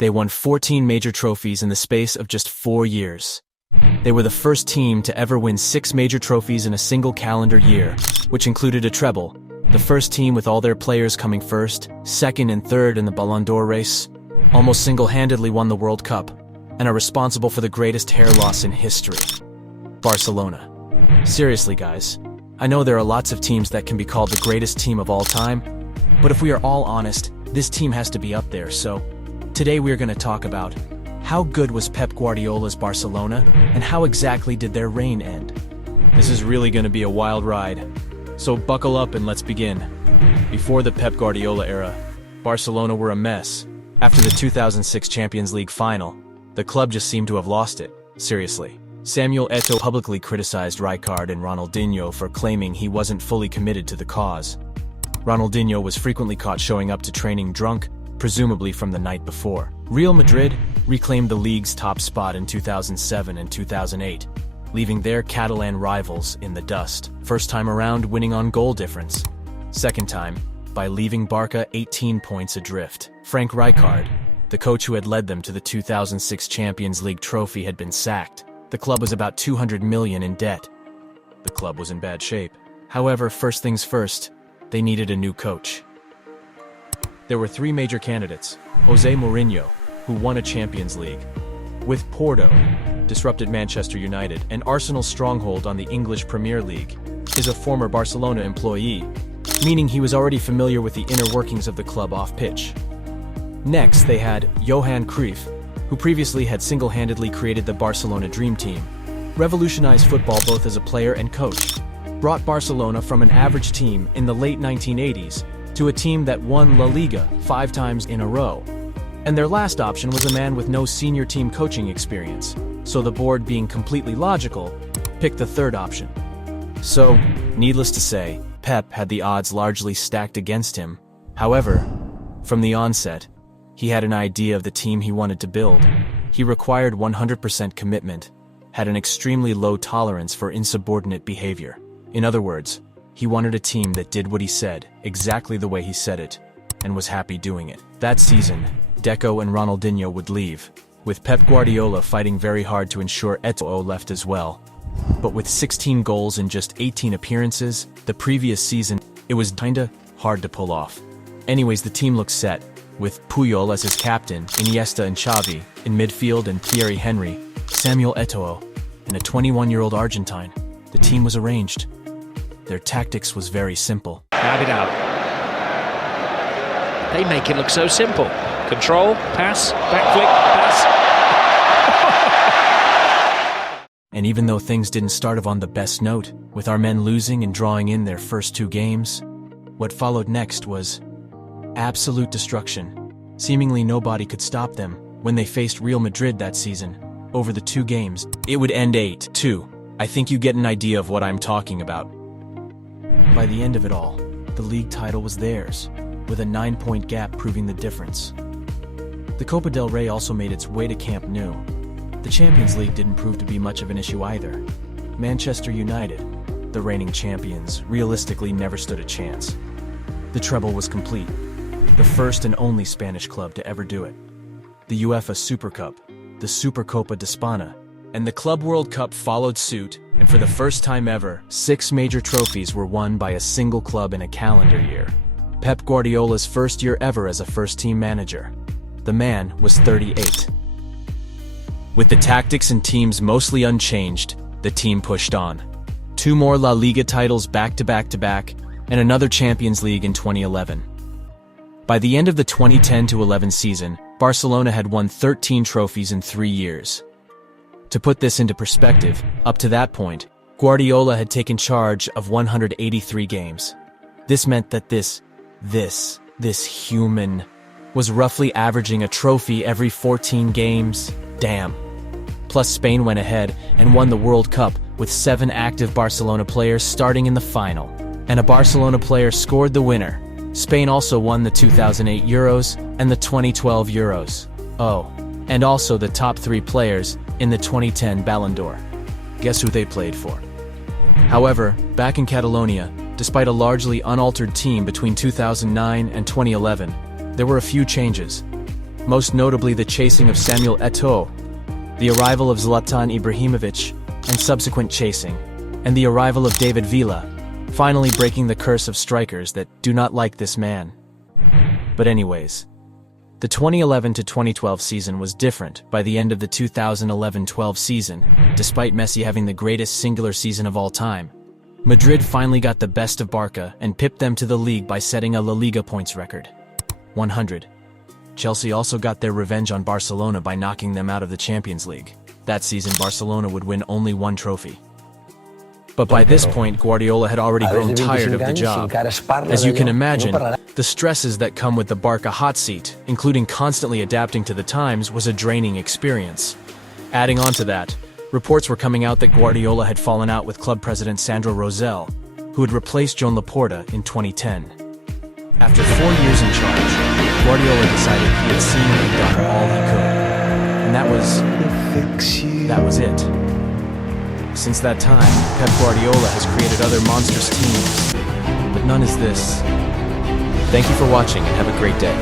They won 14 major trophies in the space of just 4 years. They were the first team to ever win 6 major trophies in a single calendar year, which included a treble. The first team with all their players coming first, second and third in the Ballon d'Or race, almost single-handedly won the World Cup, and are responsible for the greatest hair loss in history. Barcelona. Seriously, guys, I know there are lots of teams that can be called the greatest team of all time, but if we are all honest, this team has to be up there. So today we are going to talk about how good was Pep Guardiola's Barcelona and how exactly did their reign end. This is really going to be a wild ride, so buckle up and let's begin. Before the Pep Guardiola era, Barcelona were a mess. After the 2006 Champions League final, the club just seemed to have lost it. Seriously. Samuel Eto'o publicly criticized Rijkaard and Ronaldinho for claiming he wasn't fully committed to the cause. Ronaldinho was frequently caught showing up to training drunk, presumably from the night before. Real Madrid reclaimed the league's top spot in 2007 and 2008, leaving their Catalan rivals in the dust. First time around, winning on goal difference. Second time, by leaving Barca 18 points adrift. Frank Rijkaard, the coach who had led them to the 2006 Champions League trophy, had been sacked. The club was about 200 million in debt. The club was in bad shape. However, first things first, they needed a new coach. There were 3 major candidates. Jose Mourinho, who won a Champions League with Porto, disrupted Manchester United, and Arsenal's stronghold on the English Premier League, is a former Barcelona employee, meaning he was already familiar with the inner workings of the club off-pitch. Next, they had Johan Cruyff, who previously had single-handedly created the Barcelona Dream Team, revolutionized football both as a player and coach, brought Barcelona from an average team in the late 1980s to a team that won La Liga 5 times in a row. And their last option was a man with no senior team coaching experience, so the board, being completely logical, picked the third option. So, needless to say, Pep had the odds largely stacked against him. However, from the onset, he had an idea of the team he wanted to build. He required 100% commitment, had an extremely low tolerance for insubordinate behavior. In other words, he wanted a team that did what he said, exactly the way he said it, and was happy doing it. That season, Deco and Ronaldinho would leave, with Pep Guardiola fighting very hard to ensure Eto'o left as well. But with 16 goals in just 18 appearances the previous season, it was kinda hard to pull off. Anyways, the team looked set, with Puyol as his captain, Iniesta and Xavi in midfield, and Thierry Henry, Samuel Eto'o, and a 21-year-old Argentine. The team was arranged. Their tactics was very simple. Abidal. They make it look so simple. Control, pass, back flick, pass. And even though things didn't start off on the best note, with our men losing and drawing in their first 2 games, what followed next was absolute destruction. Seemingly nobody could stop them. When they faced Real Madrid that season, over the 2 games, it would end 8-2. I think you get an idea of what I'm talking about. By the end of it all, the league title was theirs, with a 9-point gap proving the difference. The Copa del Rey also made its way to Camp Nou. The Champions League didn't prove to be much of an issue either. Manchester United, the reigning champions, realistically never stood a chance. The treble was complete, the first and only Spanish club to ever do it. The UEFA Super Cup, the Supercopa de España, and the Club World Cup followed suit, and for the first time ever, 6 major trophies were won by a single club in a calendar year. Pep Guardiola's first year ever as a first-team manager. The man was 38. With the tactics and teams mostly unchanged, the team pushed on. 2 more La Liga titles back-to-back-to-back, and another Champions League in 2011. By the end of the 2010-11 season, Barcelona had won 13 trophies in 3 years. To put this into perspective, up to that point, Guardiola had taken charge of 183 games. This meant that this human was roughly averaging a trophy every 14 games. Damn. Plus, Spain went ahead and won the World Cup with 7 active Barcelona players starting in the final, and a Barcelona player scored the winner. Spain also won the 2008 Euros and the 2012 Euros. Oh, and also the top 3 players in the 2010 Ballon d'Or. Guess who they played for? However, back in Catalonia, despite a largely unaltered team between 2009 and 2011, there were a few changes. most notably the chasing of Samuel Eto'o, the arrival of Zlatan Ibrahimovic, and subsequent chasing, and the arrival of David Villa, finally breaking the curse of strikers that do not like this man. But anyways, the 2011 to 2012 season was different by the end of the 2011-12 season, despite Messi having the greatest singular season of all time. Madrid finally got the best of Barca and pipped them to the league by setting a La Liga points record, 100. Chelsea also got their revenge on Barcelona by knocking them out of the Champions League. That season, Barcelona would win only one trophy. But by this point, Guardiola had already grown tired of the job. As you can imagine, the stresses that come with the Barca hot seat, including constantly adapting to the times, was a draining experience. Adding on to that, reports were coming out that Guardiola had fallen out with club president Sandro Rosell, who had replaced Joan Laporta in 2010. After 4 years in charge, Guardiola decided he had seen and done all he could. And that was it. Since that time, Pep Guardiola has created other monstrous teams, but none is this. Thank you for watching and have a great day.